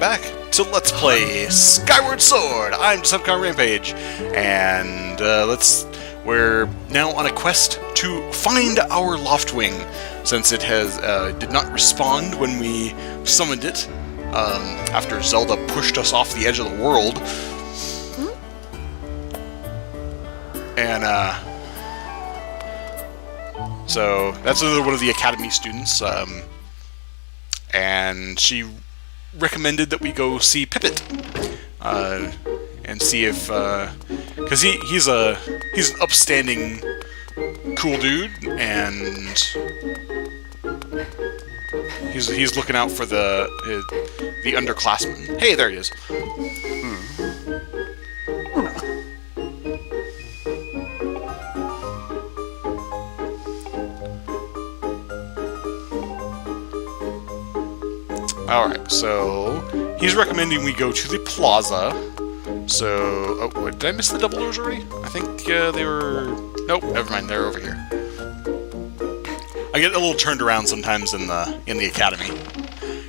back to Let's Play Skyward Sword. I'm Decepticon Rampage, and we're now on a quest to find our Loftwing, since it has did not respond when we summoned it after Zelda pushed us off the edge of the world. And so that's another one of the Academy students, and she recommended that we go see Pippet and see if, because he's an upstanding, cool dude, and he's looking out for the underclassmen. Hey, there he is. Alright, so he's recommending we go to the plaza. So, oh, wait, did I miss the double doors already? I think they were... Nope, never mind, they're over here. I get a little turned around sometimes in the academy.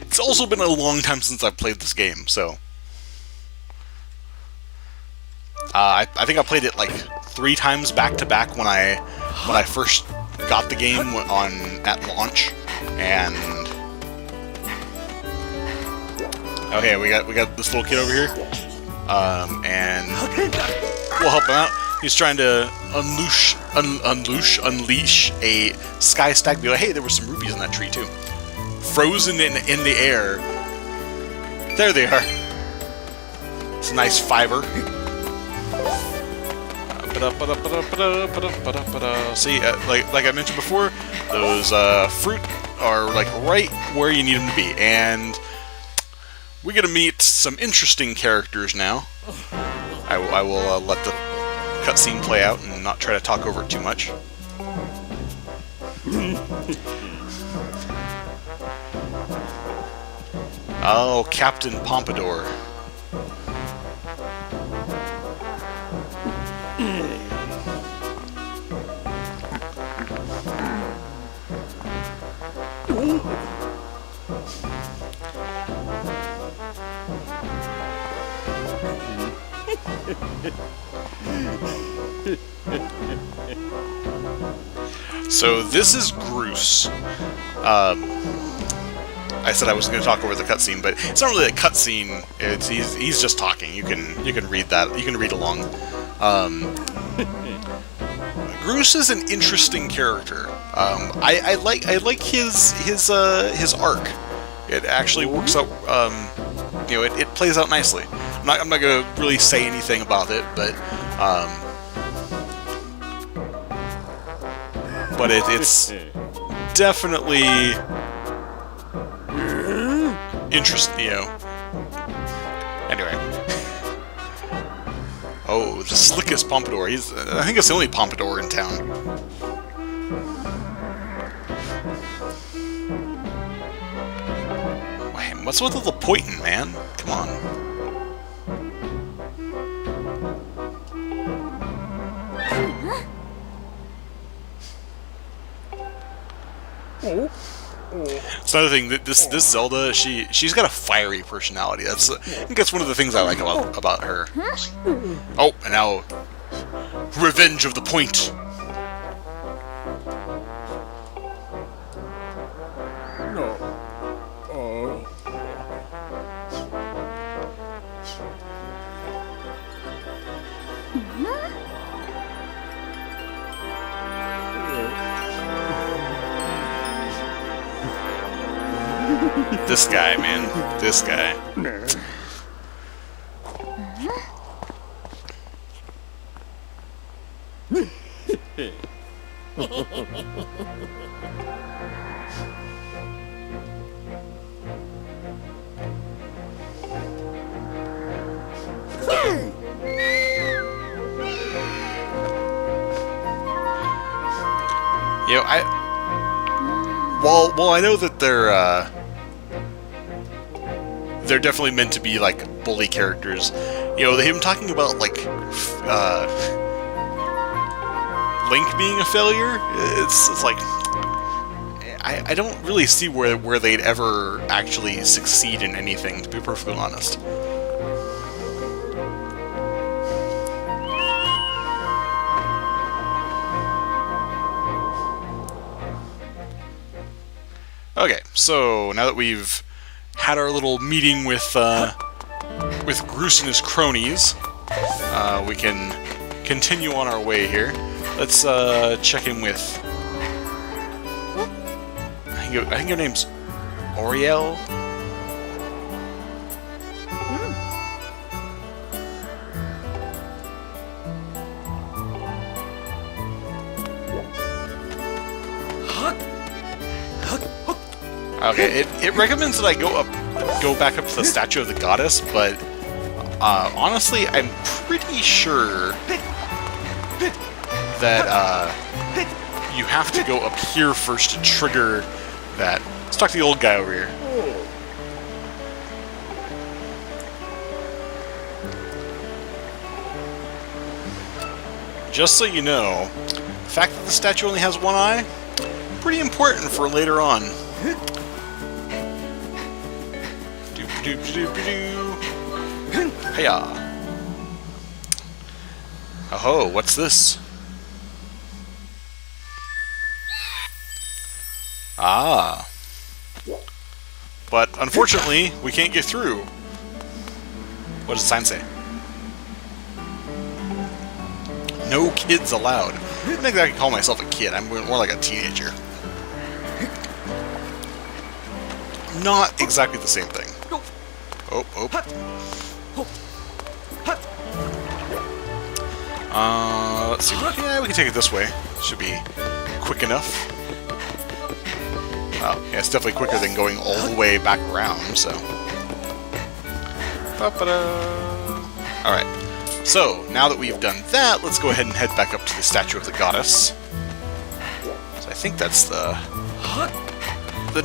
It's also been a long time since I've played this game, so... I think I played it like 3 times back to back when I first got the game at launch, and... Okay, we got this little kid over here, and we'll help him out. He's trying to unleash a sky stag. Be like, hey, there were some rubies in that tree too, frozen in the air. There they are. It's a nice fiver. See, like I mentioned before, those fruit are like right where you need them to be, and we're gonna meet some interesting characters now. I will let the cutscene play out and not try to talk over it too much. Oh, Captain Pompadour. So this is Groose. I said I was going to talk over the cutscene, but it's not really a cutscene. He's just talking. You can read that. You can read along. Groose is an interesting character. I like his arc. It actually works out. It plays out nicely. I'm not going to really say anything about it, but it's definitely interesting, Anyway. Oh, the slickest Pompadour. I think it's the only Pompadour in town. Man, what's with all the pointing, man? Come on. It's another thing that this Zelda, she's got a fiery personality. I think that's one of the things I like about her. Oh, and now Revenge of the Point. This guy, man. This guy. Well, I know that they're definitely meant to be like bully characters. Him talking about like Link being a failure, it's like I don't really see where they'd ever actually succeed in anything, to be perfectly honest. Okay, so now that we've had our little meeting with Groose and his cronies, we can continue on our way here. Let's check in with. I think her name's Oriel. Okay, it recommends that I go back up to the statue of the goddess, but honestly, I'm pretty sure that you have to go up here first to trigger that. Let's talk to the old guy over here. Just so you know, the fact that the statue only has one eye, pretty important for later on. Hiya. Oh, what's this? Ah. But unfortunately, we can't get through. What does the sign say? No kids allowed. I don't think I can call myself a kid. I'm more like a teenager. Not exactly the same thing. Oh, oh. Let's see. Yeah, we can take it this way. Should be quick enough. Oh, yeah, it's definitely quicker than going all the way back around, so. Alright. So, now that we've done that, let's go ahead and head back up to the statue of the goddess. So I think that's the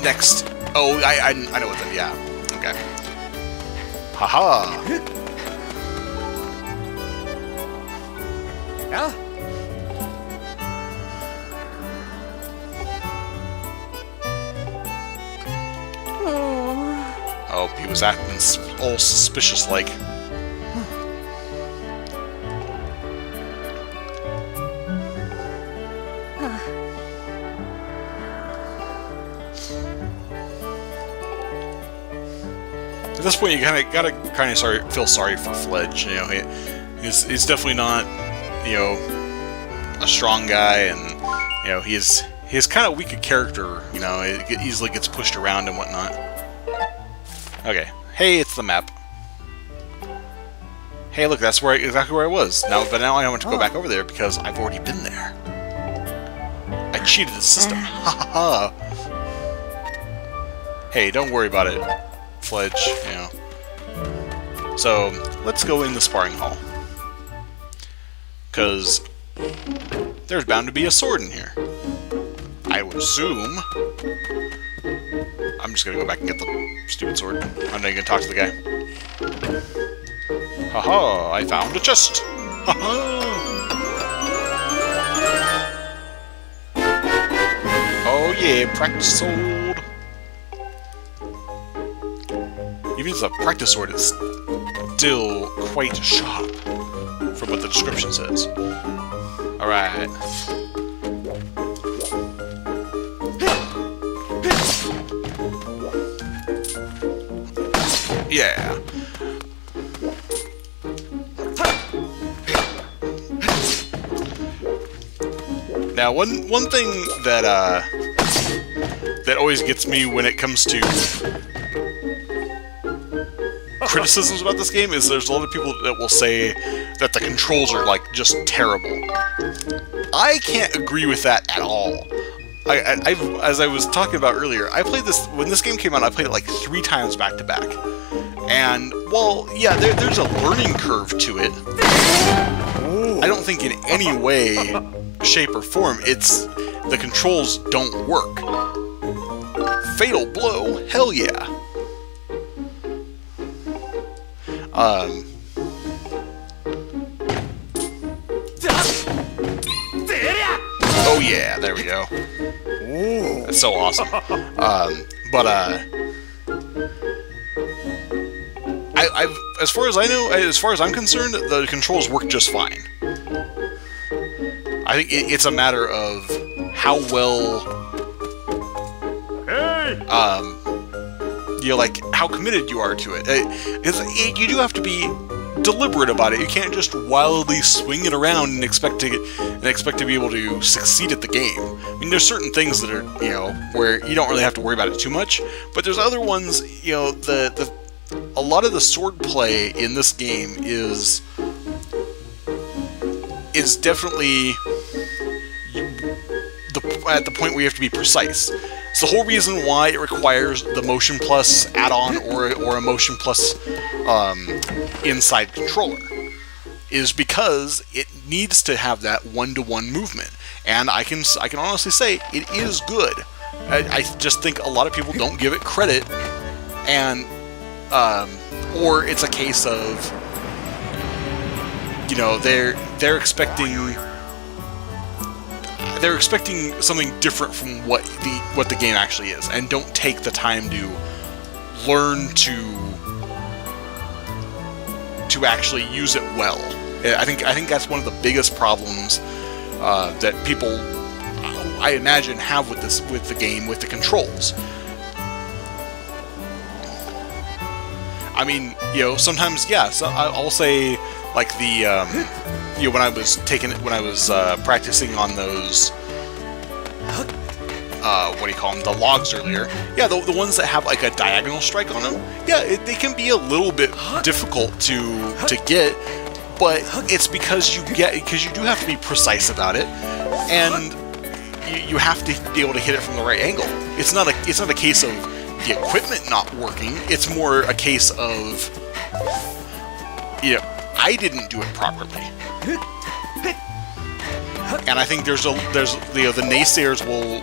next. Oh, I know what that. Yeah. Okay. Haha. Yeah. Oh, he was acting all suspicious like. At this point, you gotta feel sorry for Fledge. You know, he's definitely not, you know, a strong guy, and you know he's kind of weak a character. You know, it easily gets pushed around and whatnot. Okay, hey, it's the map. Hey, look, that's exactly where I was. But now I don't want to go back over there because I've already been there. I cheated the system. Ha ha ha. Hey, don't worry about it, Fledge. You know. So let's go in the sparring hall, because there's bound to be a sword in here. I would assume. I'm just gonna go back and get the stupid sword. I'm not gonna talk to the guy. Haha! I found a chest. Haha! Oh yeah, practice sword. Even as a practice sword, it's still quite sharp, from what the description says. All right. Yeah. Now, one thing that that always gets me when it comes to criticisms about this game is there's a lot of people that will say that the controls are like just terrible. I can't agree with that at all. As I was talking about earlier, I played this when this game came out. I played it like 3 times back to back, and well, yeah, there's a learning curve to it. I don't think in any way, shape, or form it's the controls don't work. Fatal blow, hell yeah. Oh yeah, there we go. That's so awesome. As far as I know, as far as I'm concerned, the controls work just fine. I think it's a matter of how well, you know, like how committed you are to it. You do have to be deliberate about it. You can't just wildly swing it around and expect to be able to succeed at the game. I mean, there's certain things that are, you know, where you don't really have to worry about it too much, but there's other ones, you know, a lot of the sword play in this game is definitely at the point where you have to be precise. It's the whole reason why it requires the Motion Plus add-on or a Motion Plus inside controller, is because it needs to have that one-to-one movement. And I can honestly say it is good. I just think a lot of people don't give it credit, and or it's a case of, you know, they're expecting something different from what the game actually is, and don't take the time to learn to actually use it well. I think that's one of the biggest problems that people, I imagine, have with the game, with the controls. I mean, you know, sometimes, yeah, so I'll say, like, the, you know, when I was practicing on those, what do you call them, the logs earlier, yeah, the ones that have, like, a diagonal strike on them, yeah, they can be a little bit difficult to get, but it's because you do have to be precise about it, and you have to be able to hit it from the right angle. It's not a case of the equipment not working. It's more a case of, you know, I didn't do it properly. And I think there's you know, the naysayers will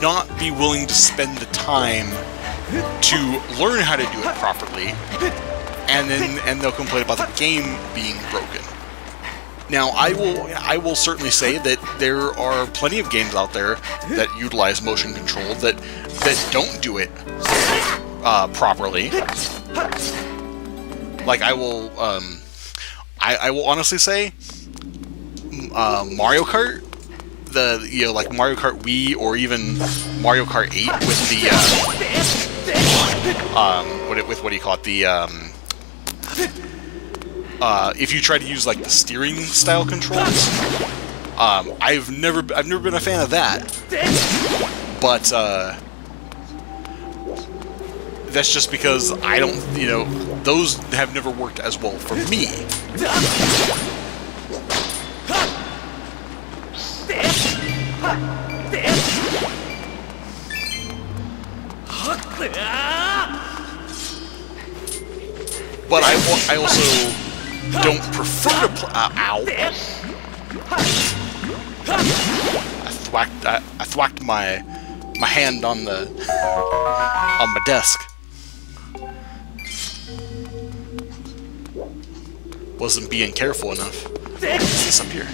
not be willing to spend the time to learn how to do it properly, and they'll complain about the game being broken. Now, I will certainly say that there are plenty of games out there that utilize motion control that don't do it properly. Like, I will honestly say, Mario Kart, you know, like Mario Kart Wii or even Mario Kart 8 with the what do you call it, the if you try to use, like, the steering style controls, I've never been a fan of that, but that's just because I don't, you know, those have never worked as well for me. But I also don't prefer to ow! I thwacked my hand on my desk. Wasn't being careful enough. What's this up here?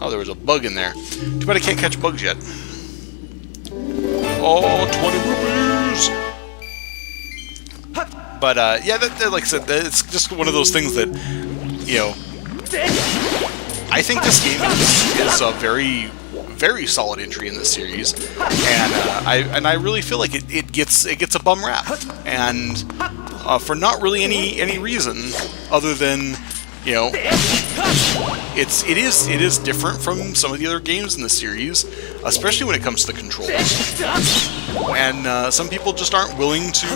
Oh, there was a bug in there. Too bad I can't catch bugs yet. Oh, 20 rupees! But, yeah, like I said, it's just one of those things that, you know, I think this game is a very, very solid entry in this series, and I really feel like it gets a bum rap, and for not really any reason other than, you know, it is different from some of the other games in the series, especially when it comes to the controls. And some people just aren't willing to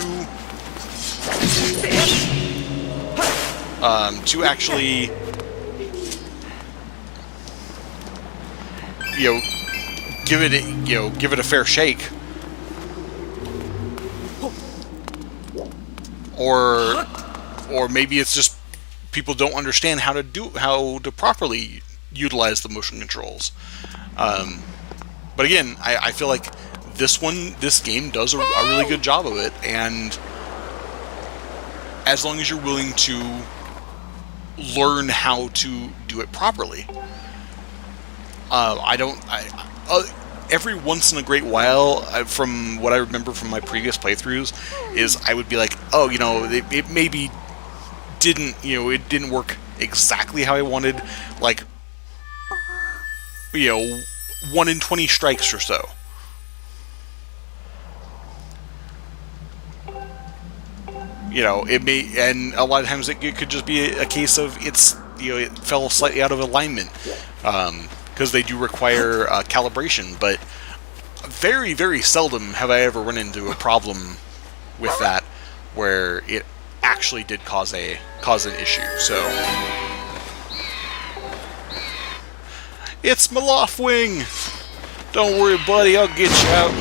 actually, you know, give it a fair shake, or maybe it's just people don't understand how to properly utilize the motion controls. But again, I feel like this game does a really good job of it, and as long as you're willing to learn how to do it properly. Every once in a great while, from what I remember from my previous playthroughs, is I would be like, oh, it maybe didn't, it didn't work exactly how I wanted, like, 1 in 20 strikes or so. It may, and a lot of times it could just be a case of it fell slightly out of alignment, because they do require calibration, but very, very seldom have I ever run into a problem with that where it actually did cause an issue. So it's Malofwing! Don't worry, buddy, I'll get you out.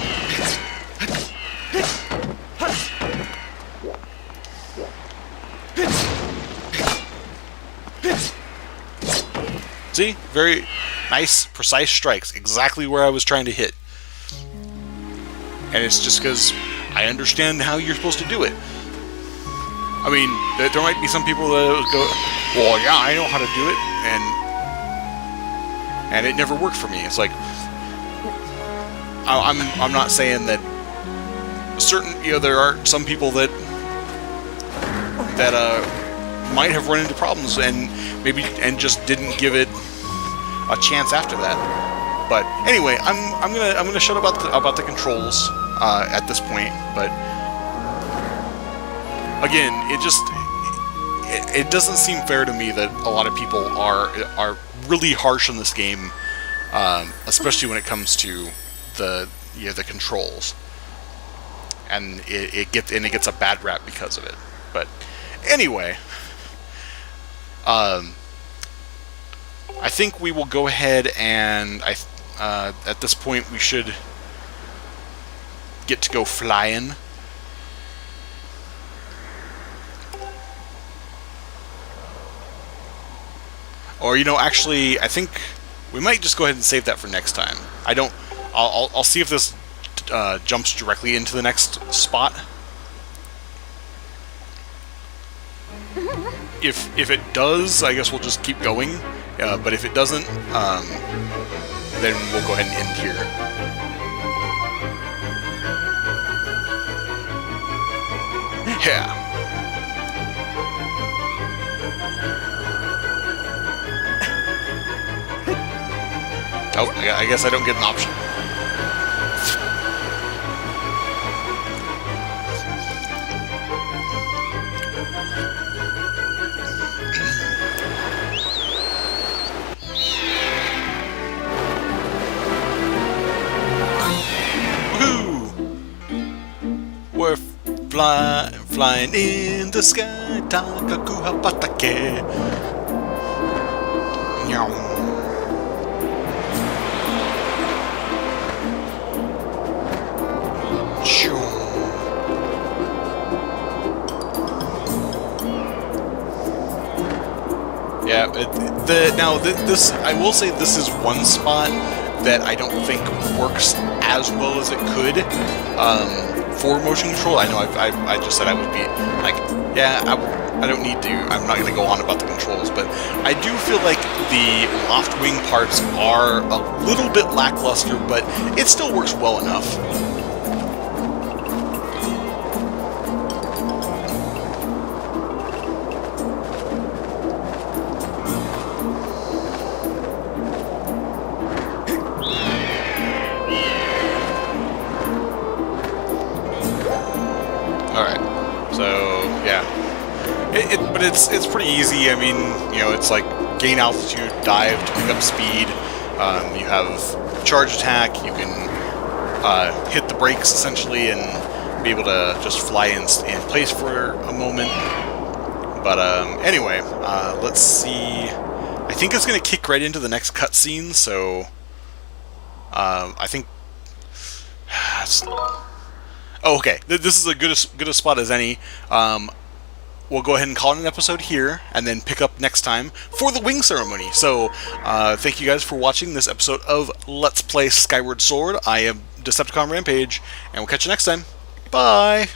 See? Very nice, precise strikes. Exactly where I was trying to hit. And it's just because I understand how you're supposed to do it. I mean, there might be some people that go, well, yeah, I know how to do it, and it never worked for me. It's like, I'm not saying that certain, there are some people that might have run into problems and just didn't give it a chance after that. But anyway, I'm gonna shut up about the controls at this point. But again, it doesn't seem fair to me that a lot of people are really harsh on this game, especially when it comes to the controls, and it gets a bad rap because of it. But anyway, I think we will go ahead and at this point we should get to go flying. Or actually, I think we might just go ahead and save that for next time. I'll see if this jumps directly into the next spot. If it does, I guess we'll just keep going. But if it doesn't, then we'll go ahead and end here. Yeah. Oh, I guess I don't get an option. We're flying in the sky, Takakuha Patake. Yeah, this I will say this is one spot that I don't think works as well as it could for motion control. I know I just said I would be like, yeah, I don't need to. I'm not going to go on about the controls, but I do feel like the loft wing parts are a little bit lackluster, but it still works well enough. But it's pretty easy. I mean, it's like gain altitude, dive to pick up speed. You have charge attack. You can hit the brakes essentially and be able to just fly in place for a moment. But anyway, let's see. I think it's going to kick right into the next cutscene. So I think. Oh, okay. This is as good a spot as any. We'll go ahead and call it an episode here, and then pick up next time for the wing ceremony. So, thank you guys for watching this episode of Let's Play Skyward Sword. I am Decepticon Rampage, and we'll catch you next time. Bye!